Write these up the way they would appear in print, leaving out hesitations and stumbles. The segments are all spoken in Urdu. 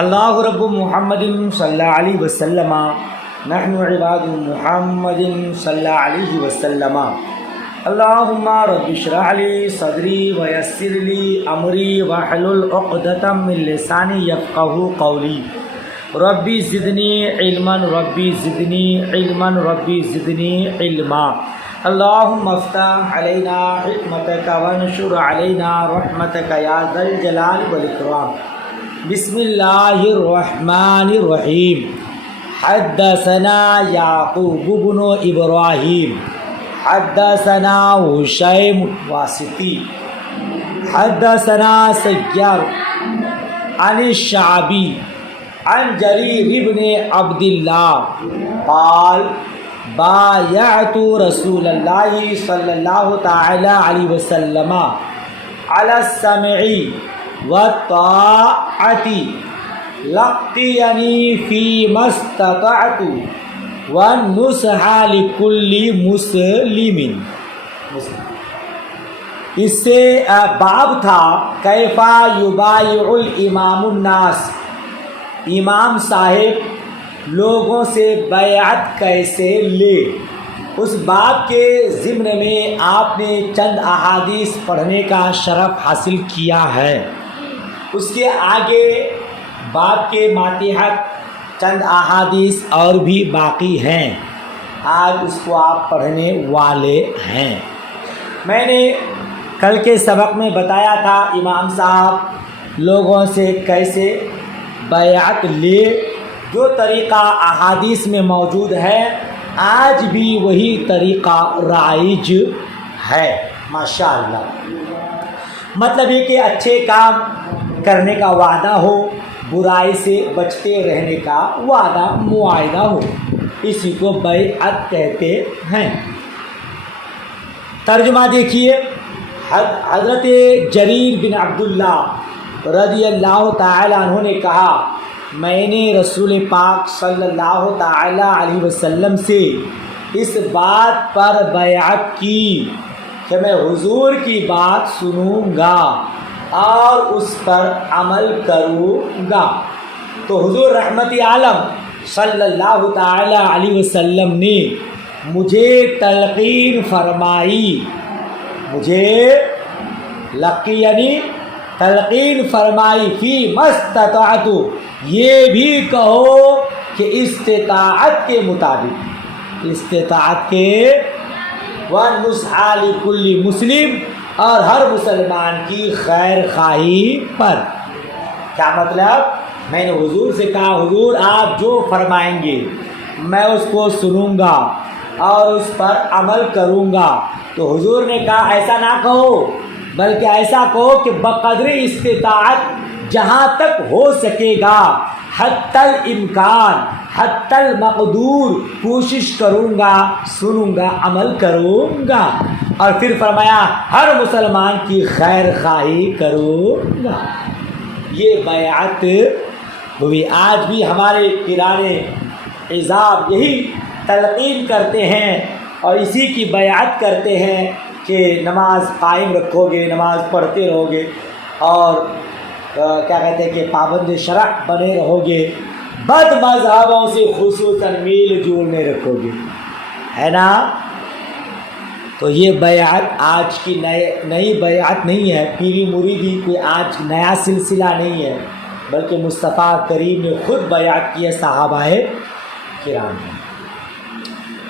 اللہ رب محمد صلی اللہ علیہ وسلم نحن عباد محمد صلی اللہ علیہ وسلم اللہم رب اشرح لی صدری ویسر لی امری واحلل عقدۃ من لسانی یفقہوا قولی ربی زدنی علما ربی زدنی علما ربی زدنی علما اللہم افتح علینا حکمتک وانشر علینا رحمتک یا ذا الجلال والاکرام۔ بسم اللہ الرحمن الرحیم۔ حدثنا یعقوب بن ابراہیم حدثنا ہشیم واسطی حدثنا سیار عن الشعبی عن جریر بن عبد اللہ قال بایعت رسول اللہ صلی اللہ تعالی علیہ وسلم علی السمع والطاعۃ لقینی فیما استطعت والنصح لکل مسلم۔ اس سے باب تھا کیفا یبایع الامام الناس، امام صاحب لوگوں سے بیعت کیسے لے۔ اس باب کے ضمن میں آپ نے چند احادیث پڑھنے کا شرف حاصل کیا ہے۔ اس کے آگے باب کے ماتحت چند احادیث اور بھی باقی ہیں، آج اس کو آپ پڑھنے والے ہیں۔ میں نے کل کے سبق میں بتایا تھا امام صاحب لوگوں سے کیسے بیعت لے، جو طریقہ احادیث میں موجود ہے آج بھی وہی طریقہ رائج ہے ماشاءاللہ۔ مطلب یہ کہ اچھے کام کرنے کا وعدہ ہو، برائی سے بچتے رہنے کا وعدہ معاہدہ ہو، اسی کو بیعت کہتے ہیں۔ ترجمہ دیکھیے، حضرت جریر بن عبداللہ رضی اللہ تعالی عنہ نے کہا میں نے رسول پاک صلی اللہ تعالی علیہ وسلم سے اس بات پر بیعت کی کہ میں حضور کی بات سنوں گا اور اس پر عمل کروں گا۔ تو حضور رحمت عالم صلی اللہ تعالی علیہ وسلم نے مجھے تلقین فرمائی، مجھے لقینی تلقین فرمائی فی مستطاعت، یہ بھی کہو کہ استطاعت کے مطابق، استطاعت کے وَالنُّصْحَ لِكُلِّ مسلم، اور ہر مسلمان کی خیر خواہی پر۔ کیا مطلب؟ میں نے حضور سے کہا حضور آپ جو فرمائیں گے میں اس کو سنوں گا اور اس پر عمل کروں گا۔ تو حضور نے کہا ایسا نہ کہو، بلکہ ایسا کہو کہ بقدر استطاعت جہاں تک ہو سکے گا، حتی الامکان حتی المقدور کوشش کروں گا، سنوں گا، عمل کروں گا۔ اور پھر فرمایا ہر مسلمان کی خیر خواہی کروں گا۔ یہ بیعت ہوئی۔ آج بھی ہمارے پیرانے عظام یہی تلقین کرتے ہیں اور اسی کی بیعت کرتے ہیں کہ نماز قائم رکھو گے، نماز پڑھتے رہو گے اور کیا کہتے ہیں کہ پابند شرع بنے رہو گے، بد مذہبوں سے خصوصاً میل جول نہیں رکھو گے، ہے نا۔ تو یہ بیعت آج کی نئی بیعت نہیں ہے، پیری مریدی کوئی آج نیا سلسلہ نہیں ہے، بلکہ مصطفیٰ کریم نے خود بیعت کی ہے صحابہ کرام نے۔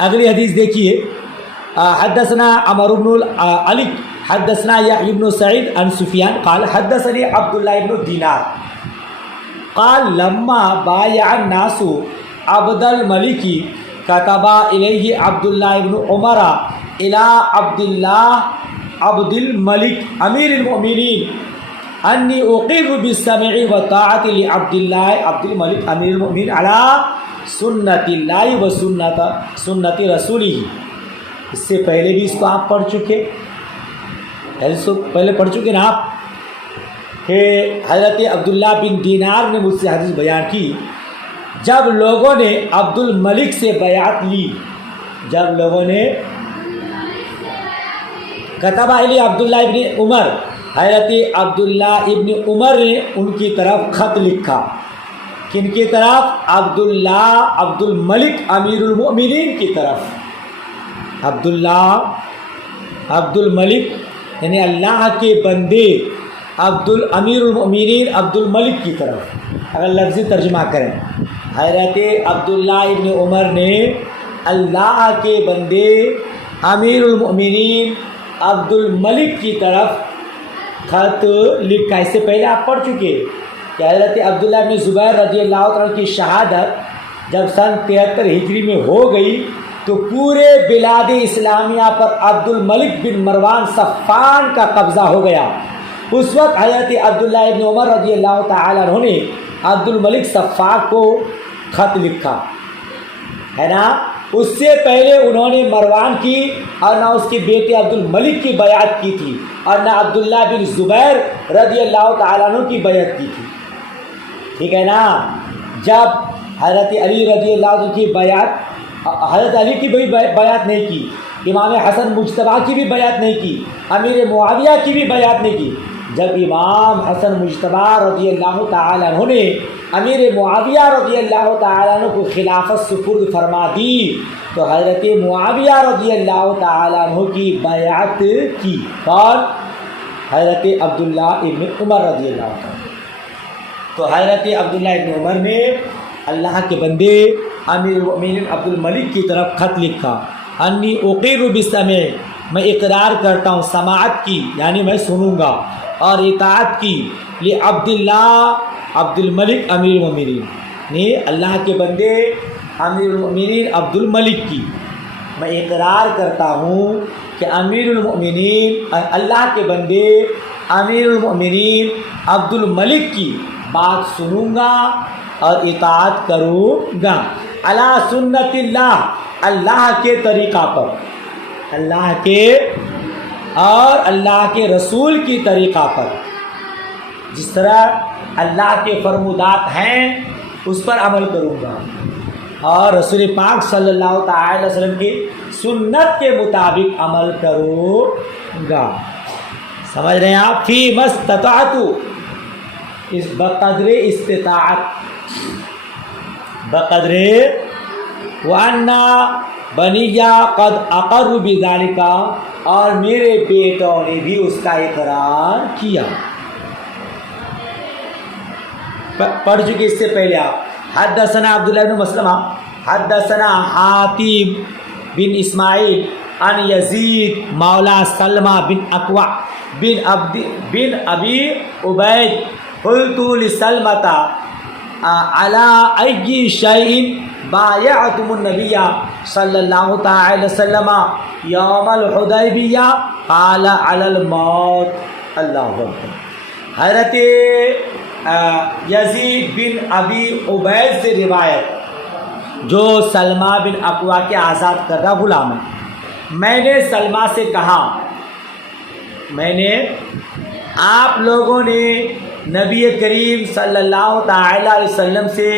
اگلی حدیث دیکھیے، حدثنا عمر بن علی حدثنا یحیی بن سعید عن سفیان قال حدثني عبد الله بن دینار قال لما بايع الناس عبد الملك كتب إليه عبد الله بن عمر إلى عبد الملك أمير المؤمنين أني أقر بالسمع والطاعة لعبد الله عبد الملك أمير المؤمنين على سنة الله وسنة رسوله۔ اس سے پہلے بھی اس کو آپ پڑھ چکے، پہلے پڑھ چکے نا آپ، کہ حضرت عبداللہ بن دینار نے مجھ سے حدیث بیان کی، جب لوگوں نے عبد الملک سے بیعت لی، جب لوگوں نے کتب علی عبداللہ ابن عمر، حضرت عبداللہ ابن عمر نے ان کی طرف خط لکھا، کن کی طرف؟ عبداللہ عبد الملک امیر المؤمنین کی طرف. عبداللہ عبد الملک یعنی اللہ کے بندے امیر المؤمنین عبد الملک کی طرف. اگر لفظی ترجمہ کریں، حضرت عبداللہ ابن عمر نے اللہ کے بندے امیر المؤمنین عبد الملک کی طرف خط لکھا. اس سے پہلے آپ پڑھ چکے کہ حضرت عبداللہ ابن زبیر رضی اللہ عنہ کی شہادت جب سن 73 ہجری میں ہو گئی تو پورے بلاد اسلامیہ پر عبد الملک بن مروان صفان کا قبضہ ہو گیا. اس وقت حضرت عبداللہ ابن عمر رضی اللہ تعالیٰ عنہ نے عبد الملک صفاق کو خط لکھا ہے نا. اس سے پہلے انہوں نے مروان کی اور نہ اس کے بیٹے عبد الملک کی بیعت کی تھی اور نہ عبداللہ بن زبیر رضی اللہ تعالیٰ عنہ کی بیعت کی تھی. ٹھیک ہے نا. جب حضرت علی رضی اللہ عنہ کی بیعت، حضرت علی کی بھی بیعت نہیں کی، امام حسن مجتبیٰ کی بھی بیعت نہیں کی، امیر معاویہ کی بھی بیعت نہیں کی. جب امام حسن مجتبیٰ رضی اللہ تعالیٰ عنہ نے امیر معاویہ رضی اللہ تعالیٰ عنہ کو خلافت سپرد فرما دی تو حضرت معاویہ رضی اللہ تعالیٰ عنہ کی بیعت کی. اور حضرت عبداللہ ابن عمر رضی اللہ عنہ. تو حضرت عبداللہ ابن عمر نے اللہ کے بندے امیر المؤمنین عبد الملک کی طرف خط لکھا. انی اقر بالسمع، میں اقرار کرتا ہوں سماعت کی یعنی میں سنوں گا، اور اطاعت کی لعبداللہ عبد الملک امیر المؤمنین، یعنی اللہ کے بندے امیر المؤمنین عبد الملک کی میں اقرار کرتا ہوں کہ امیر المؤمنین اللہ کے بندے امیر المؤمنین عبد الملک کی بات سنوں گا اور اطاعت کروں گا. علی سنت اللہ کے طریقہ پر، اللہ کے اور اللہ کے رسول کی طریقہ پر، جس طرح اللہ کے فرمودات ہیں اس پر عمل کروں گا اور رسول پاک صلی اللہ تعالی وسلم کی سنت کے مطابق عمل کروں گا. سمجھ رہے ہیں آپ؟ فی مستطاعت، اس بقدر استطاعت، بقدر وانا بنیا قد اقر بذالک، اور میرے بیٹوں نے بھی اس کا اقرار کیا. پڑھ چکے اس سے پہلے آپ. حدثنا عبداللہ بن مسلمہ حدثنا حاتم بن اسماعیل عن یزید مولا سلمہ بن اکوع بن ابی عبید قلت لسلمۃ علی ای شیء بایعتم النبی صلی اللہ تعالی وسلم یوم الحدیبیہ قال علی الموت. اللہ اکبر. حضرت یزید بن ابی عبید سے روایت، جو سلمہ بن اکوع کے آزاد کردہ غلام ہے. میں نے سلمہ سے کہا، میں نے آپ لوگوں نے نبی کریم صلی اللہ تعالی علیہ وسلم سے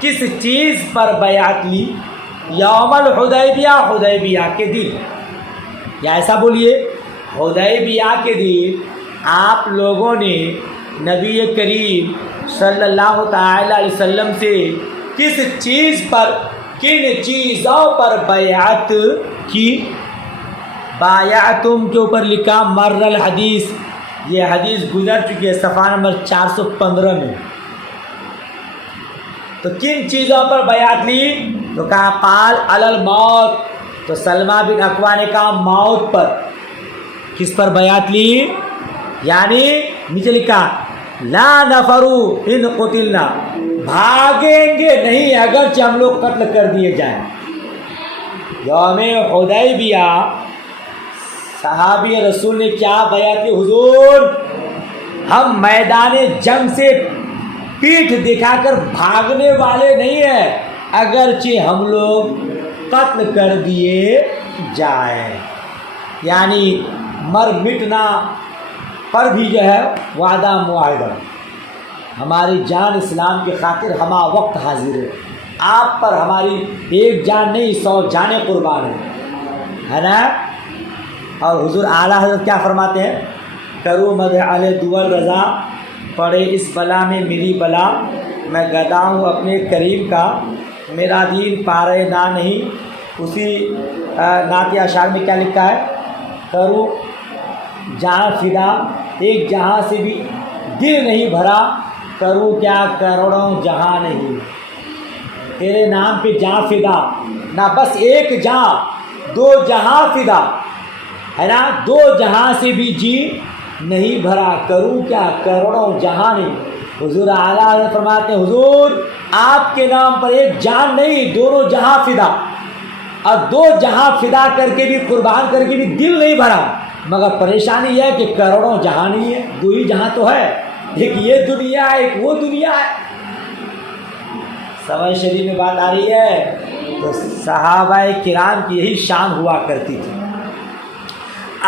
کس چیز پر بیعت لی؟ یوم الحدیبیہ، حدیبیہ کے دن، یا ایسا بولیے حدیبیہ کے دن آپ لوگوں نے نبی کریم صلی اللہ تعالی علیہ وسلم سے کس چیز پر، کن چیزوں پر بیعت کی؟ بایعتم کے اوپر لکھا مر الحدیث، یہ حدیث گزر چکی ہے صفحہ نمبر 415 میں. تو کن چیزوں پر بیعت لی؟ تو کہا قال علی الموت، تو سلمہ بن اکوع نے کہا موت پر. کس پر بیعت لی؟ یعنی نیچے لکھا لا نفروا ان قتلنا، بھاگیں گے نہیں اگرچہ ہم لوگ قتل کر دیے جائیں. یوم حدیبیہ صحابی رسول نے کیا بیعت کی؟ حضور ہم میدان جنگ سے پیٹھ دکھا کر بھاگنے والے نہیں ہیں اگرچہ ہم لوگ قتل کر دیے جائیں. یعنی مر مٹنا پر بھی جو ہے وعدہ معاہدہ، ہماری جان اسلام کی خاطر ہما وقت حاضر ہے. آپ پر ہماری ایک جان نہیں 100 جانیں قربان ہے نا. اور حضور اعلیٰ حضرت کیا فرماتے ہیں؟ کرو مدح علی دول رضا، پڑے اس بلا میں میری بلا میں گدا ہوں اپنے کریم کا، میرا دین پارے نہ نہیں۔ اسی نعت اشعار میں کیا لکھا ہے؟ کروں جہاں فدا، ایک جہاں سے بھی دل نہیں بھرا، کروں کیا کروڑوں جہاں نہیں۔ تیرے نام پہ جہاں فدا، نہ بس ایک جہاں، دو جہاں فدا ہے نا، دو جہاں سے بھی جی نہیں بھرا، کروں کیا کروڑوں جہاں نہیں۔ حضور اعلیٰ حضرت فرماتے ہیں حضور آپ کے نام پر ایک جان نہیں، دونوں جہاں فدا، اور دو جہاں فدا کر کے بھی، قربان کر کے بھی دل نہیں بھرا، مگر پریشانی یہ ہے کہ کروڑوں جہاں نہیں ہے، دو ہی جہاں تو ہے، ایک یہ دنیا ہے، ایک وہ دنیا ہے۔ سمجھ شریف میں بات آ رہی ہے؟ تو صحابہ کرام کی یہی شان ہوا کرتی تھی۔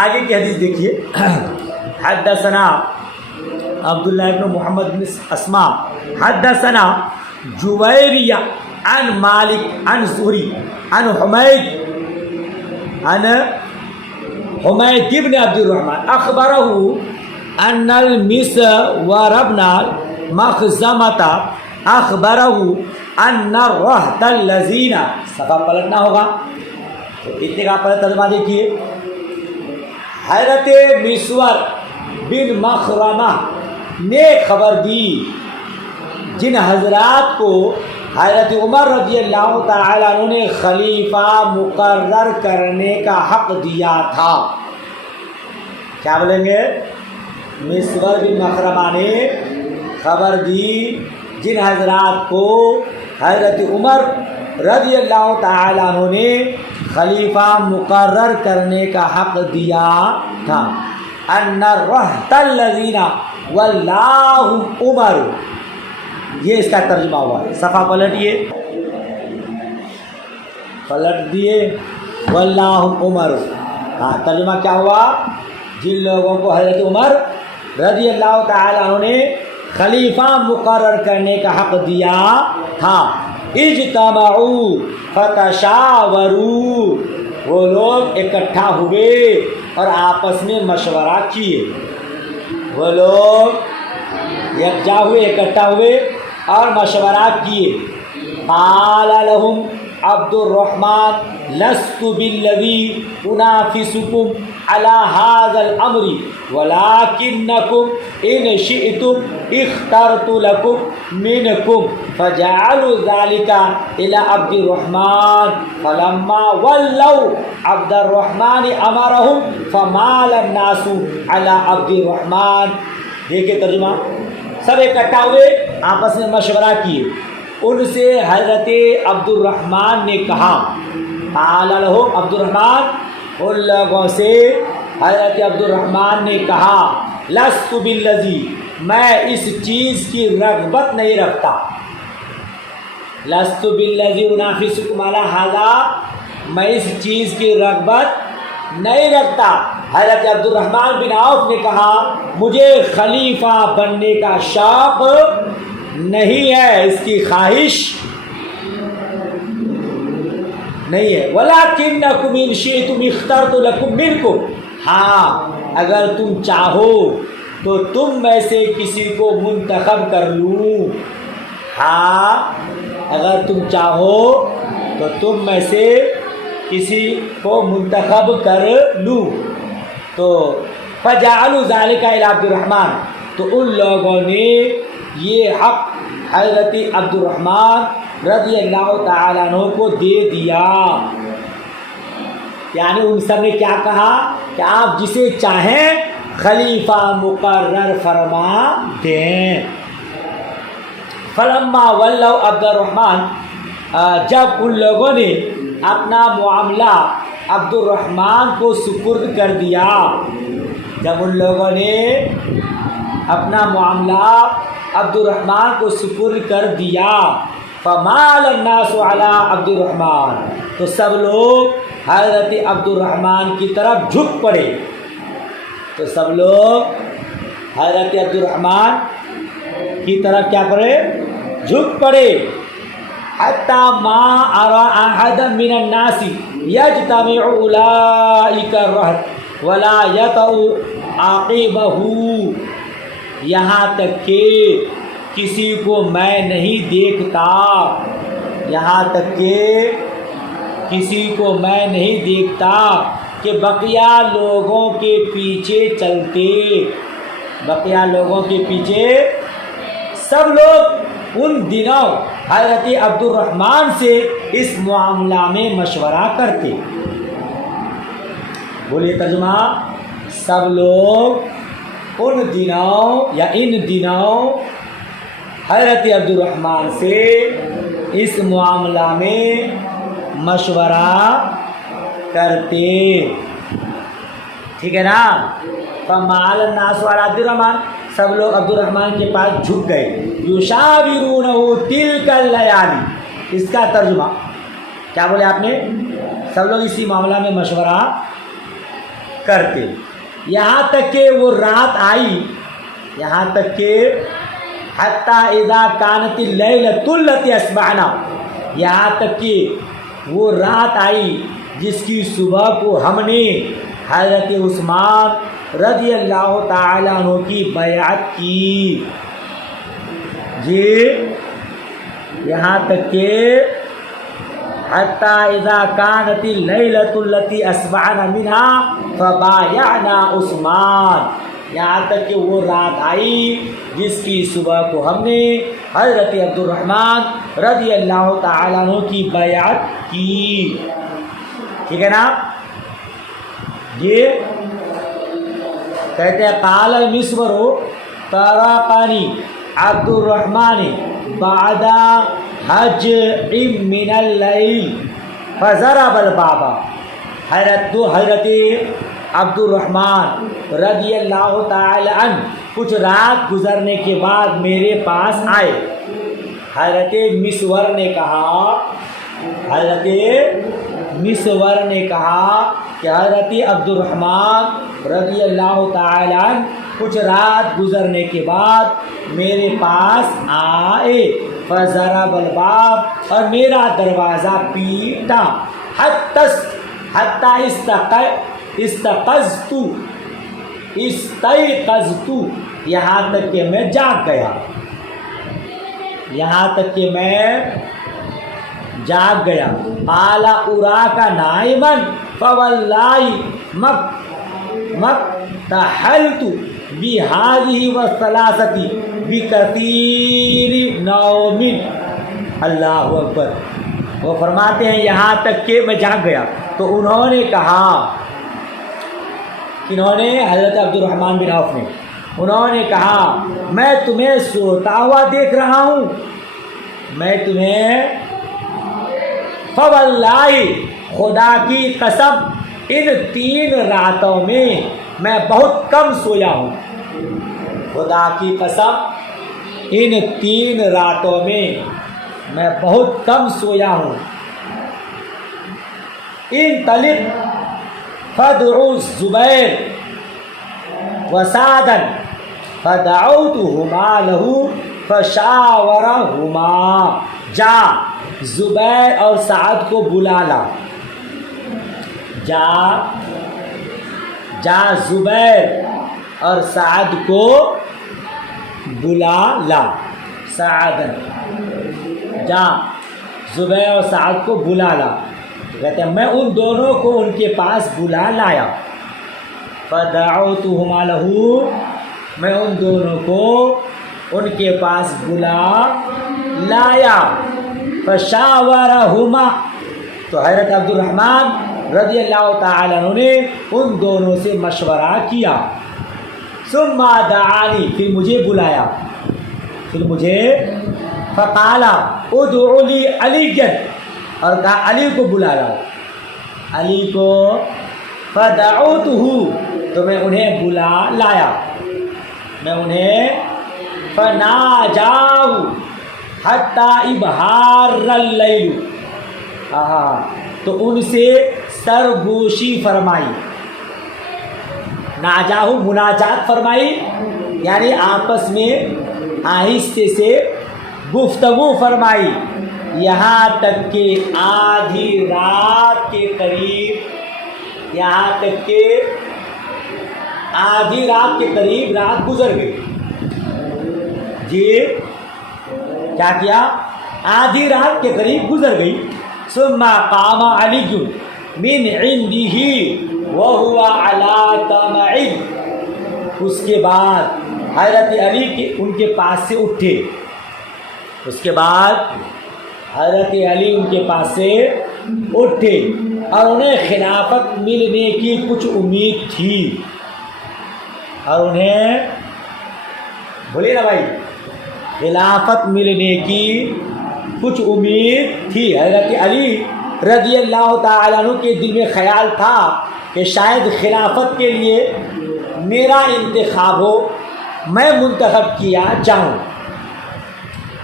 آگے کی حدیث دیکھیے، حدثنا عبداللہ ابن محمد بن اسماء حدثنا جویریہ عن مالک عن زہری عن حمید بن عبد الرحمن اخبرہ ان المسور بن مخزمۃ اخبرہ ان الرہط الذین، صفحہ پلٹنا ہوگا تو اتنے کا پہلے ترجمہ دیکھیے۔ حضرت مسور بن مخرمہ نے خبر دی جن حضرات کو حضرت عمر رضی اللہ تعالیٰ عنہ نے خلیفہ مقرر کرنے کا حق دیا تھا۔ کیا بولیں گے؟ مسور بن مخرمہ نے خبر دی جن حضرات کو حضرت عمر رضی اللہ تعالیٰ عنہ نے خلیفہ مقرر کرنے کا حق دیا تھا۔ ان الرہط الذین ولاہم عمر، یہ اس کا ترجمہ ہوا۔ صفحہ پلٹیے، پلٹ دیے، ولاہم عمر، ہاں ترجمہ کیا ہوا؟ جن لوگوں کو حضرت عمر رضی اللہ تعالیٰ عنہ نے خلیفہ مقرر کرنے کا حق دیا تھا۔ اجتمعوا فتشاوروا، وہ لوگ اکٹھا ہوئے اور آپس میں مشورہ کیے، وہ لوگ یکجا ہوئے، اکٹھا ہوئے اور مشورہ کیے۔ قال لهم عبد الرحمن لست بالذی انافسکم على هذا الامر ولكنكم ان شئتم اخترت لكم منكم فجعلوا ذلك الى عبد الرحمن فلما ولوا عبد الرحمن امرهم فمال الناس على عبد الرحمن۔ دیکھیں ترجمہ، سب اکٹھا ہوئے، آپس میں مشورہ کیے، ان سے حضرت عبد الرحمن نے کہا، قال لهم عبد الرحمن، ان لوگوں سے حضرت عبد الرحمن نے کہا، لست بالذی، میں اس چیز کی رغبت نہیں رکھتا، لست بالذی انافسکم علی ھذا، میں اس چیز کی رغبت نہیں رکھتا۔ حضرت عبد الرحمن بن عوف نے کہا، مجھے خلیفہ بننے کا شوق نہیں ہے، اس کی خواہش نہیں ہے۔ وَلَكِنَّكُمْ إِنْ شِئْتُمْ اخْتَرْتُ لَكُمْ مِنْكُمْ، ہاں اگر تم چاہو تو تم میں سے کسی کو منتخب کر لوں، ہاں اگر تم چاہو تو تم میں سے کسی کو منتخب کر لوں۔ تو فَجَعَلُوا ذَلِكَ إِلَى عَبْدِ الرحمن، تو ان لوگوں نے یہ حق حضرت عبد الرحمن رضی اللہ تعالیٰ عنہ کو دے دیا، یعنی ان سب نے کیا کہا کہ آپ جسے چاہیں خلیفہ مقرر فرما دیں۔ فلما ولوا عبد الرحمن، جب ان لوگوں نے اپنا معاملہ عبد الرحمن کو سپرد کر دیا، جب ان لوگوں نے اپنا معاملہ عبد الرحمن کو سپرد کر دیا، فمال الناس علی عبد الرحمن، تو سب لوگ حضرت عبد الرحمن کی طرف جھک پڑے، تو سب لوگ حضرت عبد الرحمن کی طرف کیا پڑے؟ جھک پڑے۔ حتی ما ارى احدا من الناس یجتمع اولئک الرہط ولا یطأ عاقبہ، یہاں تک کہ کسی کو میں نہیں دیکھتا، یہاں تک کہ کسی کو میں نہیں دیکھتا کہ بقیہ لوگوں کے پیچھے چلتے، بقیہ لوگوں کے پیچھے سب لوگ ان دنوں حضرت عبد الرحمن سے اس معاملہ میں مشورہ کرتے۔ بولیے ترجمہ، سب لوگ ان دنوں یا ان دنوں حضرت عبد الرحمن سے اس معاملہ میں مشورہ کرتے، ٹھیک ہے نا۔ فمال الناس علی عبد الرحمن، سب لوگ عبد الرحمن کے پاس جھک گئے۔ یشاورونہ تلک اللیالی، اس کا ترجمہ کیا بولے آپ نے؟ سب لوگ اسی معاملہ میں مشورہ کرتے، یہاں تک کہ وہ رات آئی، یہاں تک کہ حتی اذا کانت اللیلۃ التی اصبحنا، یہاں تک کہ وہ رات آئی جس کی صبح کو ہم نے حضرت عثمان رضی اللہ تعالیٰ عنہ کی بیعت کی۔ جی یہاں تک کہ حتی اذا کانت اللیلۃ التی اصبحنا منها فبایعنا عثمان، یہاں تک کہ وہ رات آئی جس کی صبح کو ہم نے حضرت عبد الرحمن رضی اللہ تعالیٰ عنہ کی بیعت کی، ٹھیک ہے نا۔ یہ کہتے ہیں قال المسور طرقنی عبد الرحمن بعد حجر من اللیل فضرب الباب، حضرت عبد الرحمن رضی اللہ تعالی عنہ کچھ رات گزرنے کے بعد میرے پاس آئے۔ حضرت مسور نے کہا کہ حضرت عبد الرحمن رضی اللہ تعالی عنہ کچھ رات گزرنے کے بعد میرے پاس آئے، فضرب الباب، اور میرا دروازہ پیٹا، حتی استيقظت، یہاں تک کہ میں جاگ گیا، یہاں تک کہ میں جاگ گیا۔ قال اراک نائما فواللہ مقتحلت بهذه والثلاثة بكثير نوم، اللہ اکبر۔ وہ فرماتے ہیں یہاں تک کہ میں جاگ گیا تو انہوں نے کہا، انہوں نے حضرت عبد الرحمن بن عوف نے، انہوں نے کہا میں تمہیں سوتا ہوا دیکھ رہا ہوں، میں تمہیں، فواللہ، خدا کی قسم، ان 3 راتوں میں میں بہت کم سویا ہوں، خدا کی قسم ان 3 راتوں میں میں بہت کم سویا ہوں۔ انطلق فادعوا الزبیر وسعدا فدعوتهما له فشاورهما، جا زبیر اور سعد کو بلا لا، جا زبیر اور سعد کو بلا لا، سعد، جا زبیر اور سعد کو بلا لا، کہتے ہیں میں ان دونوں کو ان کے پاس بلا لایا، فدعوتهما له، میں ان دونوں کو ان کے پاس بلا لایا، فشاورهما، تو حضرت عبد الرحمن رضی اللہ تعالیٰ عنہ نے ان دونوں سے مشورہ کیا، ثم دعانی، پھر مجھے بلایا، پھر مجھے، فقال ادعوا لی علی، اور کہا علی کو بلا لاؤ، علی کو، فدعوتہ، تو میں انہیں بلا لایا، میں انہیں، فناجاہ حتی ابحار اللیل، تو ان سے سرگوشی فرمائی، ناجاہ مناجات فرمائی، یعنی آپس میں آہستہ سے گفتگو فرمائی، یہاں تک کہ آدھی رات کے قریب، یہاں تک کہ آدھی رات کے قریب رات گزر گئی، جی کیا کیا؟ آدھی رات کے قریب گزر گئی. ثم قام علی من عنده وهو على طمع. اس کے بعد حضرت علی کے ان کے پاس سے اٹھے. اس کے بعد حضرت علی ان کے پاس سے اٹھے اور انہیں خلافت ملنے کی کچھ امید تھی. اور انہیں بولیے نا بھائی، خلافت ملنے کی کچھ امید تھی. حضرت علی رضی اللہ تعالیٰ عنہ کے دل میں خیال تھا کہ شاید خلافت کے لیے میرا انتخاب ہو، میں منتخب کیا جاؤں.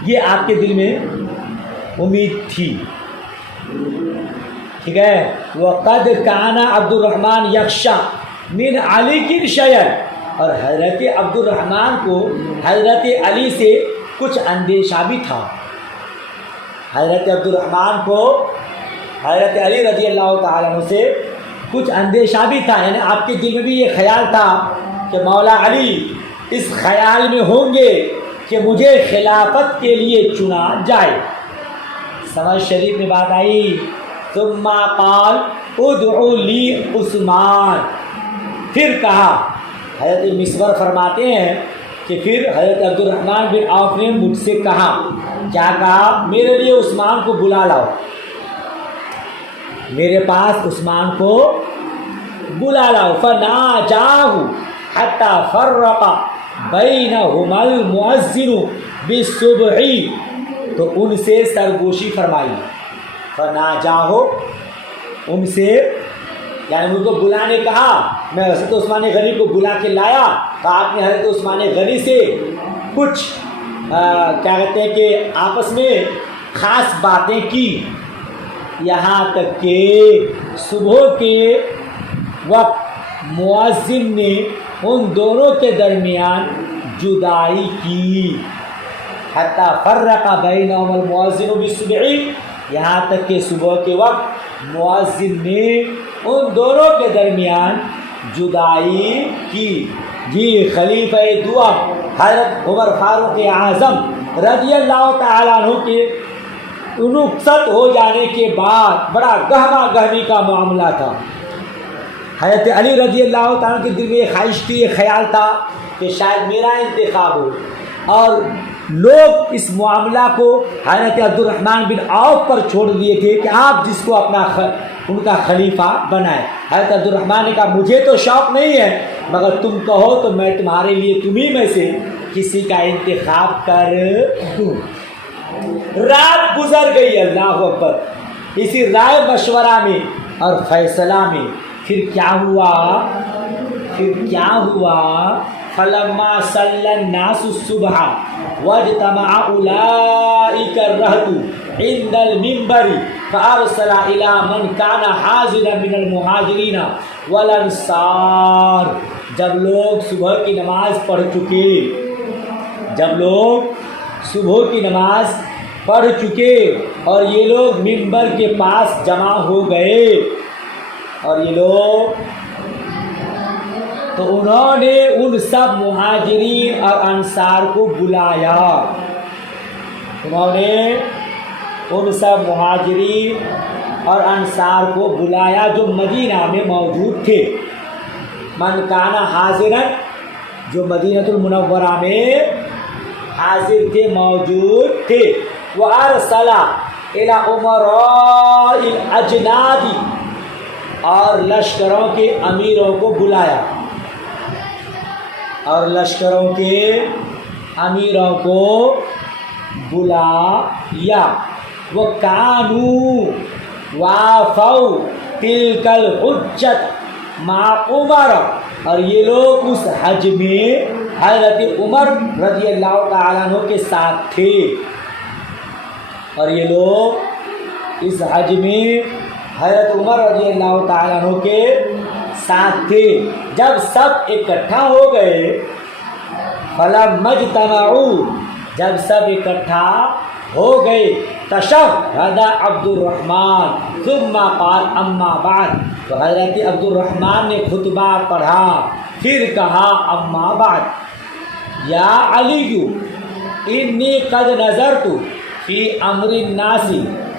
یہ آپ کے دل میں امید تھی. ٹھیک ہے. وقد کان عبد الرحمن یخشی من علی کی شیئا. اور حضرت عبد الرحمن کو حضرت علی سے کچھ اندیشہ بھی تھا. حضرت عبد الرحمن کو حضرت علی رضی اللہ تعالیٰ عنہ سے کچھ اندیشہ بھی تھا. یعنی آپ کے دل میں بھی یہ خیال تھا کہ مولا علی اس خیال میں ہوں گے کہ مجھے خلافت کے لیے چنا جائے. سمجھ شریف میں بات آئی. ثم قال ادعو لی عثمان. پھر کہا، حضرت مسور فرماتے ہیں کہ پھر حضرت عبد الرحمن بن عوف نے مجھ سے کہا، کیا کہا؟ میرے لیے عثمان کو بلا لاؤ، میرے پاس عثمان کو بلا لاؤ. فناجاہ حتی فرق بینہما المؤذن بالصبح. تو ان سے سرگوشی فرمائی. فناجاہ، ان سے یعنی ان کو بلانے کہا. میں حضرت عثمان غنی کو بلا کے لایا تو آپ نے حضرت عثمان غنی سے کچھ کیا کہتے ہیں کہ آپس میں خاص باتیں کی، یہاں تک کہ صبح کے وقت مؤذن نے ان دونوں کے درمیان جدائی کی. حتی فرق بینہما المؤذن بالصبح. یہاں تک کہ صبح کے وقت مؤذن نے ان دونوں کے درمیان جدائی کی. جی خلیفہ دعا حضرت عمر فاروق اعظم رضی اللہ تعالیٰ عنہ کے رخصت ہو جانے کے بعد بڑا گہما گہمی کا معاملہ تھا. حضرت علی رضی اللہ تعالیٰ کے دل میں یہ خواہش تھی، یہ خیال تھا کہ شاید میرا انتخاب ہو. اور لوگ اس معاملہ کو حضرت عبد الرحمن بن عوف پر چھوڑ دیے تھے کہ آپ جس کو اپنا ان کا خلیفہ بنائے. حضرت عبد الرحمن نے کہا، مجھے تو شوق نہیں ہے، مگر تم کہو تو میں تمہارے لیے تمہیں میں سے کسی کا انتخاب کر دوں. رات گزر گئی. اللہ اکبر. اسی رائے مشورہ میں اور فیصلہ میں پھر کیا ہوا؟ فلما صلی الناس الصبح واجتمع اولئک الرہط عند المنبر فارسل الى من كان حاضرا من المہاجرین والانصار. جب لوگ صبح کی نماز پڑھ چکے اور یہ لوگ منبر کے پاس جمع ہو گئے، اور یہ لوگ تو انہوں نے ان سب مہاجرین اور انصار کو بلایا. انہوں نے ان سب مہاجرین اور انصار کو بلایا جو مدینہ میں موجود تھے. من کان حاضرا، جو مدینہ المنورہ میں حاضر تھے، موجود تھے. وارسل الی امراء الاجناد، اور لشکروں کے امیروں کو بلایا، اور لشکروں کے امیروں کو بلایا. وَكَانُوا وَافَوْا تِلْكَ الْحُجَّةَ مَعَ عُمَرَ. اور یہ لوگ اس حج میں حضرت عمر رضی اللہ تعالیٰ عنہ کے ساتھ تھے. اور یہ لوگ اس حج میں حضرت عمر رضی اللہ تعالیٰ عنہ کے ساتھ تھے. جب سب اکٹھا ہو گئے، فلما اجتمعوا، جب سب اکٹھا ہو گئے، تشہد عبد الرحمن ثم قال اما بعد. تو حضرت عبد الرحمن نے خطبہ پڑھا، پھر کہا اما بعد. یا علی، انی قد نظرت فی امر الناس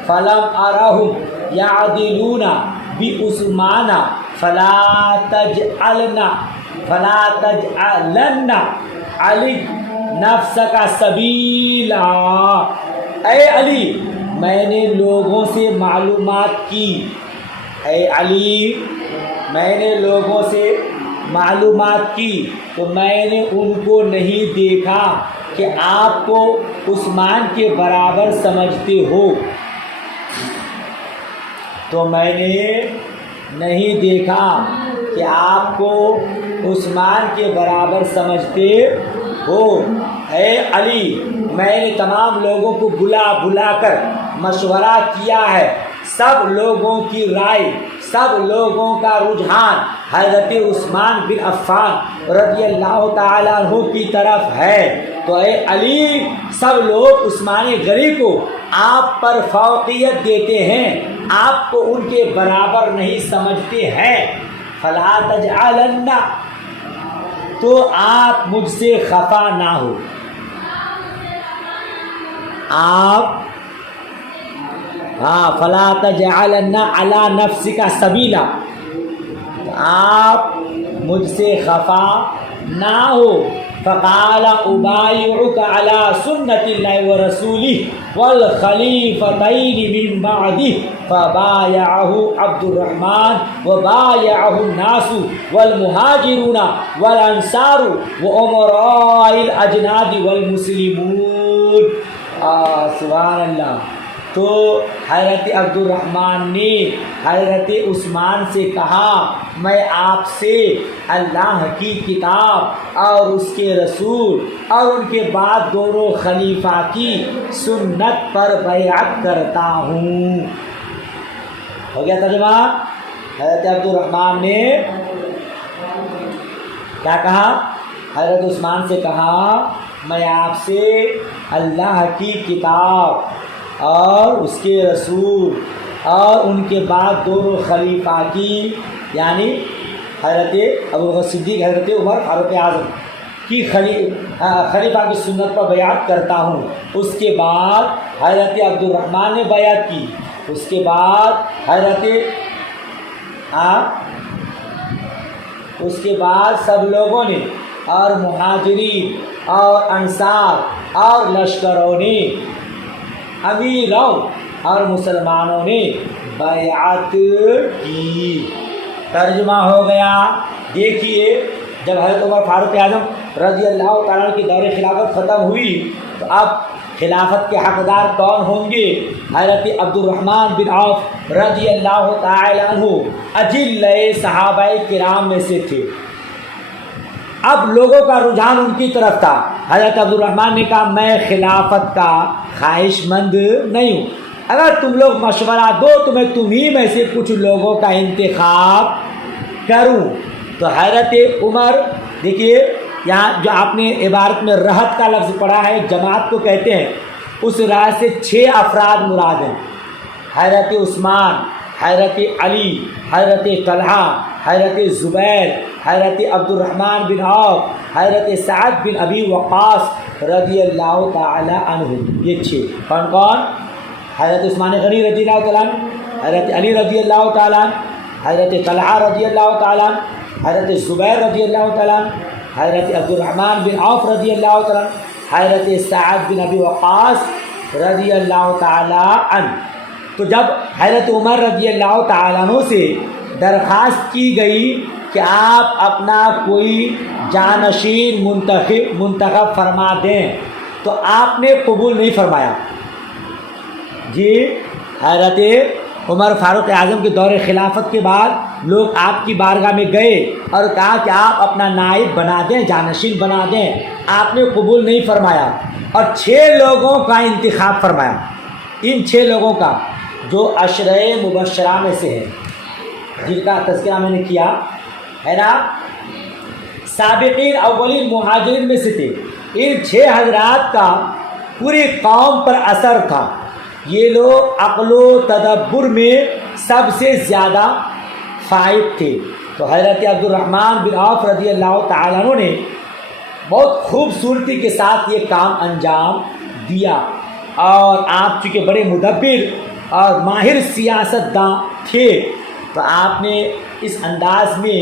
فلم ارہم یعدلون بعثمان فلا تجعلن علی نفسک سبیلا۔ اے علی میں نے لوگوں سے معلومات کی، اے علی میں نے لوگوں سے معلومات کی تو میں نے ان کو نہیں دیکھا کہ آپ کو عثمان کے برابر سمجھتے ہو، تو میں نے نہیں دیکھا کہ آپ کو عثمان کے برابر سمجھتے ہو۔ اے علی میں نے تمام لوگوں کو بلا کر مشورہ کیا ہے، سب لوگوں کی رائے، سب لوگوں کا رجحان حضرت عثمان بن عفان رضی اللہ تعالیٰ عنہ کی طرف ہے، تو اے علی سب لوگ عثمان غنی کو آپ پر فوقیت دیتے ہیں، آپ کو ان کے برابر نہیں سمجھتے ہیں۔ فلا تجعلن، تو آپ مجھ سے خفا نہ ہو، آپ فلا تجعلن علی نفسک سبیلا، آپ مجھ سے خفا نہ ہو۔ فقال ابایعک علی سنت اللہ ورسولہ والخلیفتین من بعدہ، فبایعہ عبد الرحمن وبایعہ الناس والمہاجرون والانصار وامراء الاجناد والمسلمون۔ سبحان اللہ۔ تو حضرت عبد الرحمن نے حضرت عثمان سے کہا میں آپ سے اللہ کی کتاب اور اس کے رسول اور ان کے بعد دونوں خلیفہ کی سنت پر بیعت کرتا ہوں۔ ہو گیا ترجمہ؟ حضرت عبد الرحمن نے کیا کہا؟ حضرت عثمان سے کہا میں آپ سے اللہ کی کتاب اور اس کے رسول اور ان کے بعد دونوں خلیفہ کی، یعنی حضرت ابوبکر صدیق، حضرت عمر فاروق اعظم کی خلیفہ کی سنت پر بیعت کرتا ہوں۔ اس کے بعد حضرت عبد الرحمن نے بیعت کی، اس کے بعد اس کے بعد سب لوگوں نے اور مہاجرین اور انصار اور لشکروں نے، امیروں اور مسلمانوں نے بیعت کی۔ ترجمہ ہو گیا۔ دیکھیے جب حضرت عمر فاروق اعظم رضی اللہ تعالیٰ کی دور خلافت ختم ہوئی تو اب خلافت کے حقدار کون ہوں گے؟ حضرت عبد الرحمن بن عوف رضی اللہ تعالیٰ عنہ اجل صحابہ کرام میں سے تھے۔ اب لوگوں کا رجحان ان کی طرف تھا۔ حضرت عبد الرحمن نے کہا میں خلافت کا خواہش مند نہیں ہوں، اگر تم لوگ مشورہ دو تو میں تمہیں میں سے کچھ لوگوں کا انتخاب کروں۔ تو حضرت عمر، دیکھیے یہاں جو آپ نے عبارت میں رہت کا لفظ پڑھا ہے، جماعت کو کہتے ہیں، اس راہ سے 6 افراد مراد ہیں، حضرت عثمان، حضرت علی، حضرت طلحہ، حضرت زبیر، حضرت عبد الرحمن بن عوف، حضرت سعد بن ابی وقاص رضی اللہ تعالی عنہ۔ یہ 6 کون کون؟ حضرت عثمان غنی رضی اللہ تعالیٰ عنہ، حضرت علی رضی اللہ تعالیٰ عنہ، حضرت طلحہ رضی اللہ تعالیٰ عنہ، حضرت زبیر رضی اللہ تعالیٰ عنہ، حضرت عبد الرحمن بن عوف رضی اللہ تعالیٰ عنہ، حضرت سعد بن ابی وقاص رضی اللہ تعالیٰ عنہ۔ تو جب حضرت عمر رضی اللہ تعالیٰ عنہ سے درخواست کی گئی کہ آپ اپنا کوئی جانشین منتخب فرما دیں تو آپ نے قبول نہیں فرمایا۔ جی حضرت عمر فاروق اعظم کے دور خلافت کے بعد لوگ آپ کی بارگاہ میں گئے اور کہا کہ آپ اپنا نائب بنا دیں، جانشین بنا دیں، آپ نے قبول نہیں فرمایا اور 6 لوگوں کا انتخاب فرمایا۔ ان 6 لوگوں کا جو عشرہ مبشرہ میں سے ہے، جن کا تذکرہ میں نے کیا ہے نا، سابقین اولین مہاجرین میں سے تھے۔ ان 6 حضرات کا پوری قوم پر اثر تھا۔ یہ لوگ عقل و تدبر میں سب سے زیادہ فائد تھے۔ تو حضرت عبد الرحمن بن عوف رضی اللہ تعالیٰ عنہ نے بہت خوبصورتی کے ساتھ یہ کام انجام دیا، اور آپ چونکہ بڑے مدبر اور ماہر سیاست داں تھے تو آپ نے اس انداز میں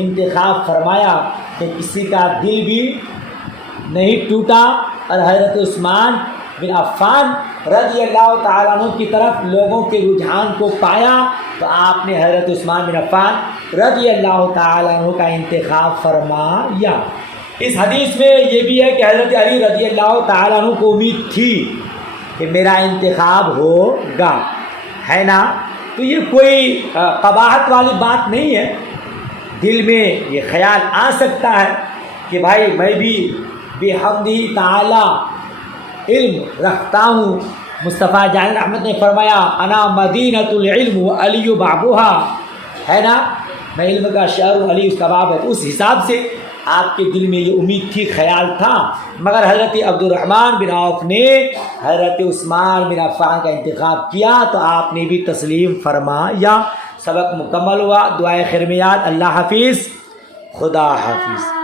انتخاب فرمایا کہ کسی کا دل بھی نہیں ٹوٹا، اور حضرت عثمان بن عفان رضی اللہ تعالیٰ عنہ کی طرف لوگوں کے رجحان کو پایا تو آپ نے حضرت عثمان بن عفان رضی اللہ تعالیٰ عنہ کا انتخاب فرمایا۔ اس حدیث میں یہ بھی ہے کہ حضرت علی رضی اللہ تعالیٰ عنہ کو امید تھی کہ میرا انتخاب ہوگا، ہے نا؟ تو یہ کوئی قباحت والی بات نہیں ہے، دل میں یہ خیال آ سکتا ہے کہ بھائی میں بھی بحمدہ تعالی علم رکھتا ہوں۔ مصطفیٰ جان احمد نے فرمایا انا مدینۃ العلم و علی بابها، ہے نا؟ میں علم کا شہر ہوں، علی اس کا باب ہے۔ تو اس حساب سے آپ کے دل میں یہ امید تھی، خیال تھا، مگر حضرت عبد الرحمن بن عوف نے حضرت عثمان بن عفان کا انتخاب کیا تو آپ نے بھی تسلیم فرمایا۔ سبق مکمل ہوا، دعائے خیر میں یاد، اللہ حافظ، خدا حافظ۔